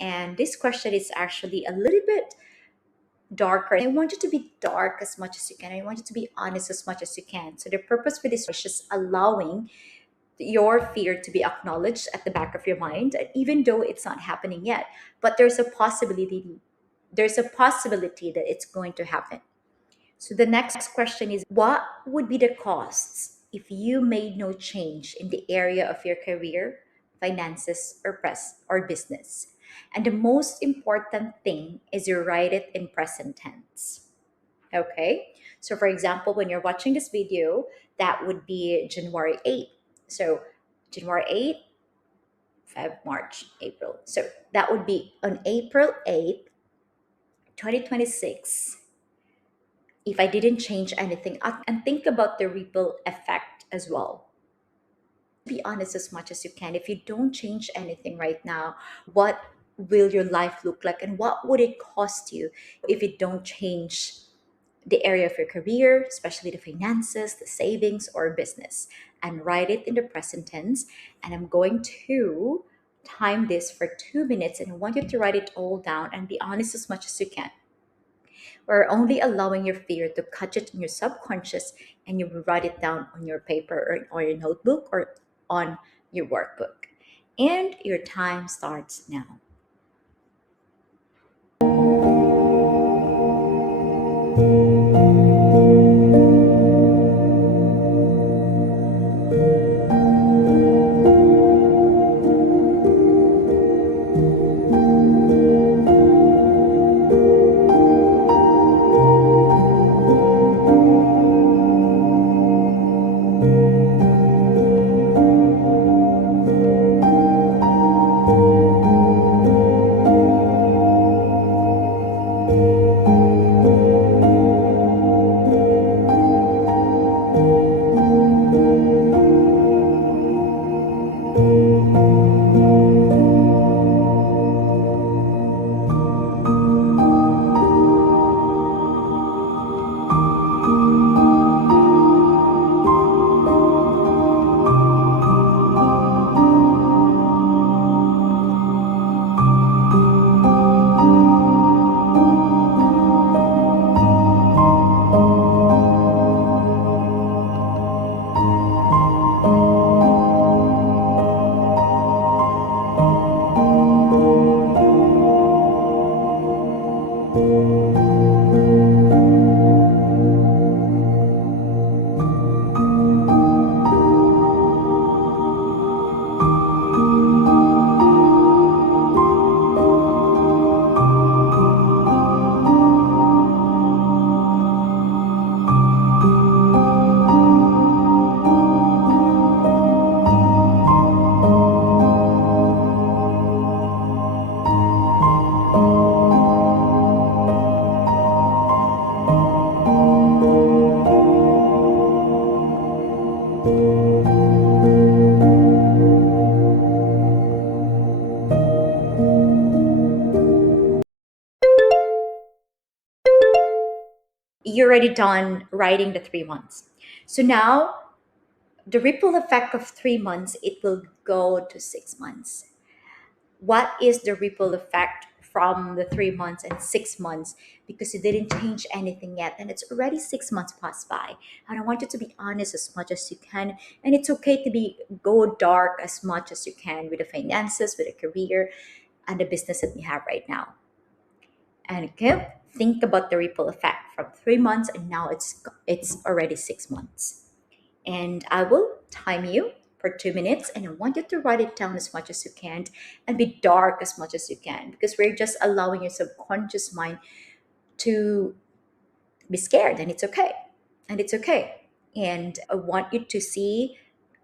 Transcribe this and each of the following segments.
And this question is actually a little bit darker. I want you to be dark as much as you can. I want you to be honest as much as you can. So the purpose for this is just allowing your fear to be acknowledged at the back of your mind, even though it's not happening yet. But there's a possibility that it's going to happen. So the next question is, what would be the costs if you made no change in the area of your career, finances, or business? And the most important thing is you write it in present tense. Okay? So for example, when you're watching this video, that would be January 8th. So January 8th, Feb, March, April. So that would be on April 8th, 2026. If I didn't change anything, and think about the ripple effect as well. Be honest as much as you can. If you don't change anything right now, what will your life look like, and what would it cost you if you don't change the area of your career, especially the finances, the savings, or business? And write it in the present tense. And I'm going to time this for 2 minutes, and I want you to write it all down and be honest as much as you can. We're only allowing your fear to catch it in your subconscious, and you will write it down on your paper or your notebook or on your workbook. And your time starts now. You're already done writing the 3 months. So now the ripple effect of 3 months, it will go to 6 months. What is the ripple effect from the 3 months and 6 months? Because you didn't change anything yet, and it's already 6 months passed by. And I want you to be honest as much as you can, and it's okay to be go dark as much as you can with the finances, with the career, and the business that you have right now. And okay, think about the ripple effect from 3 months, and now it's already 6 months. And I will time you for 2 minutes, and I want you to write it down as much as you can and be dark as much as you can, because we're just allowing your subconscious mind to be scared, and it's okay. And it's okay. And I want you to see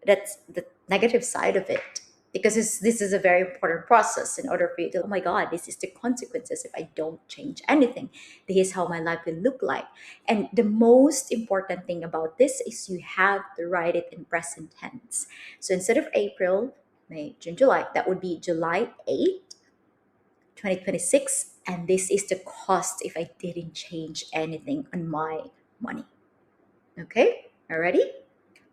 that's the negative side of it, because this is a very important process in order for you to, oh my God, this is the consequences if I don't change anything. This is how my life will look like. And the most important thing about this is you have to write it in present tense. So instead of April, May, June, July, that would be July 8th, 2026. And this is the cost if I didn't change anything on my money. Okay, already?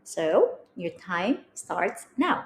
So your time starts now.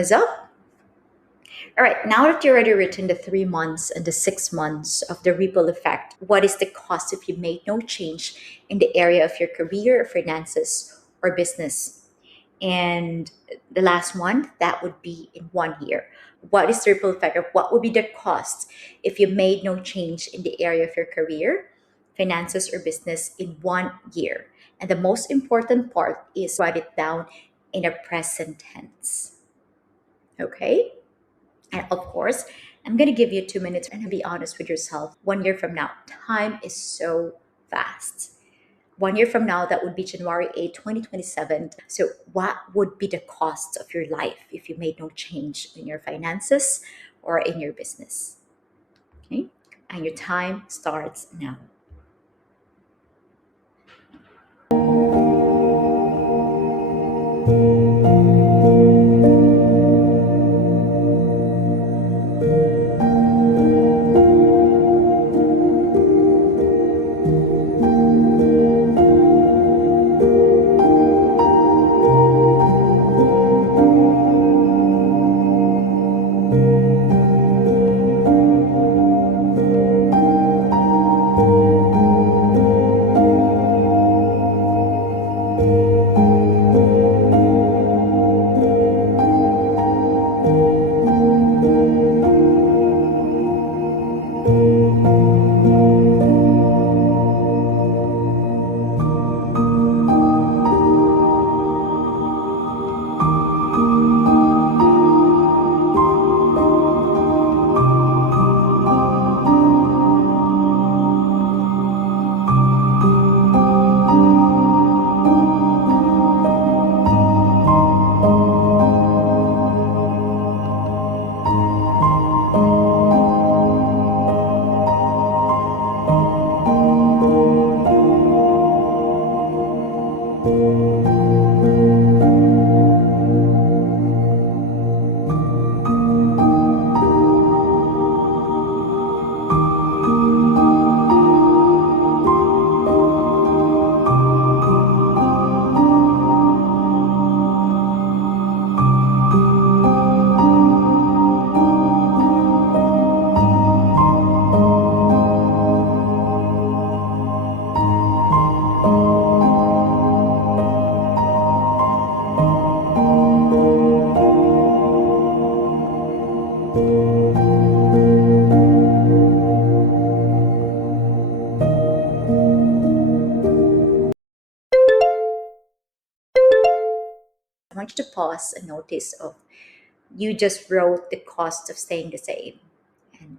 is up. All right, now that you already written the 3 months and the 6 months of the ripple effect, what is the cost if you made no change in the area of your career, finances, or business? And the last one, that would be in 1 year. What is the ripple effect, or what would be the cost if you made no change in the area of your career, finances, or business in 1 year? And the most important part is write it down in a present tense. Okay? And of course, I'm going to give you 2 minutes and be honest with yourself. 1 year from now, time is so fast. 1 year from now, that would be January 8th, 2027. So, what would be the cost of your life if you made no change in your finances or in your business? Okay? And your time starts now. I want you to pause and notice of you just wrote the cost of staying the same. And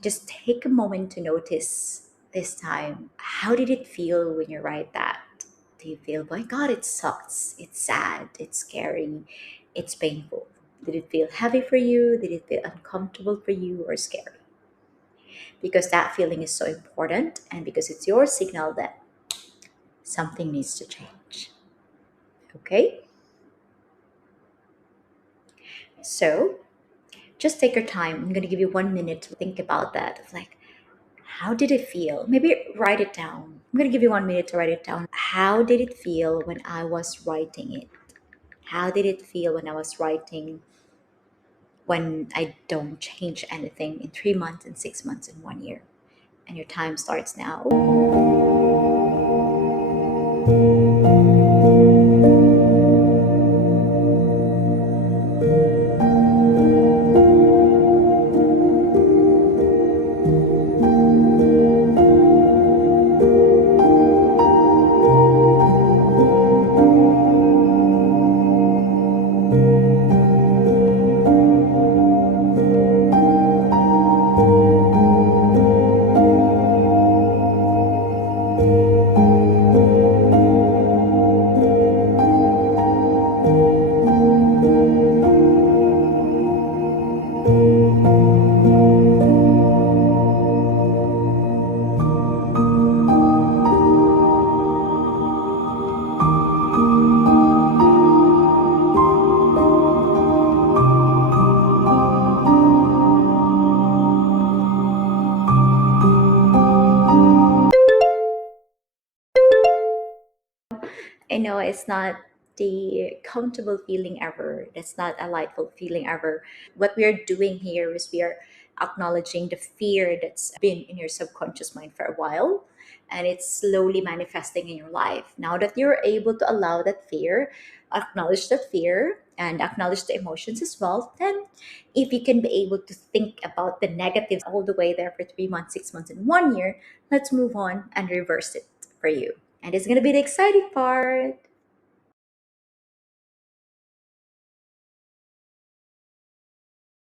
just take a moment to notice this time. How did it feel when you write that? Do you feel, my God, it sucks, it's sad, it's scary, it's painful? Did it feel heavy for you? Did it feel uncomfortable for you or scary? Because that feeling is so important, and because it's your signal that something needs to change. Okay? So just take your time. I'm going to give you 1 minute to think about that. Of like, how did it feel? Maybe write it down. I'm going to give you 1 minute to write it down. How did it feel when I was writing it? How did it feel when I was writing when I don't change anything in 3 months and 6 months and 1 year? And your time starts now. I know it's not the comfortable feeling ever. That's not a lightful feeling ever. What we are doing here is we are acknowledging the fear that's been in your subconscious mind for a while, and it's slowly manifesting in your life. Now that you're able to allow that fear, acknowledge that fear, and acknowledge the emotions as well, then if you can be able to think about the negatives all the way there for 3 months, 6 months, and 1 year, let's move on and reverse it for you. And it's going to be the exciting part.